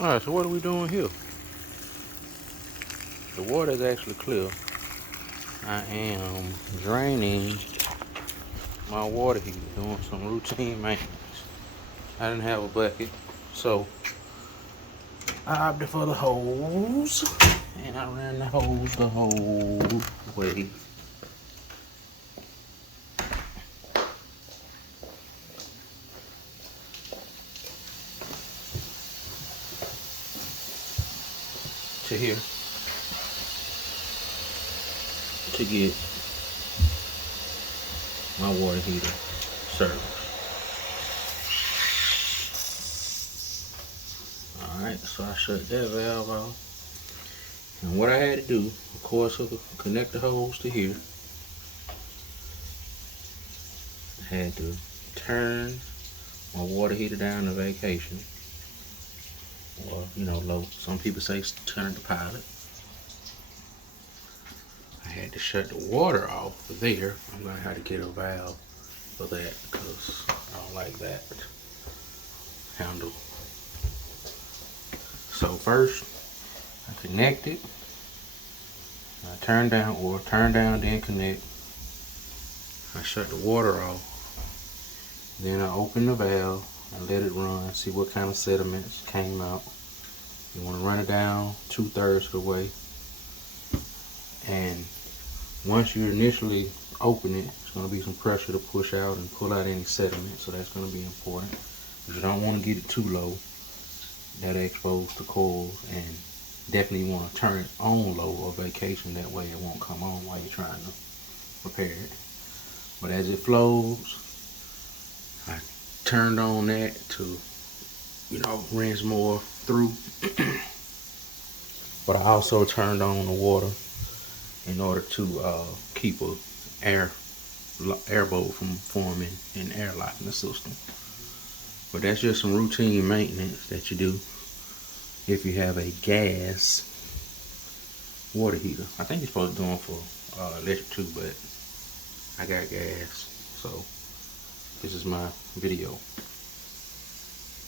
Alright, so what are we doing here? The water is actually clear. I am draining my water heater, doing some routine maintenance. I didn't have a bucket, so I opted for the hose, and I ran the hose the whole way. To here to get my water heater serviced. Alright, so I shut that valve off. And what I had to do, of course, to connect the hose to here, I had to turn my water heater down to vacation. Or, low. Some people say turn to pilot. I had to shut the water off there. I'm going to have to get a valve for that because I don't like that handle. So first, I connect it. I turn down then connect. I shut the water off. Then I open the valve and let it run, see what kind of sediments came out. You want to run it down 2/3 of the way. And once you initially open it, it's going to be some pressure to push out and pull out any sediment, so that's going to be important. But you don't want to get it too low. That'll expose the coils, and definitely you want to turn it on low or vacation, that way it won't come on while you're trying to repair it. But as it flows, I turned on that to, rinse more through. But I also turned on the water in order to keep a air bowl from forming and airlock in the system. But that's just some routine maintenance that you do if you have a gas water heater. I think you're supposed to do them for electric too, but I got gas, so this is my video.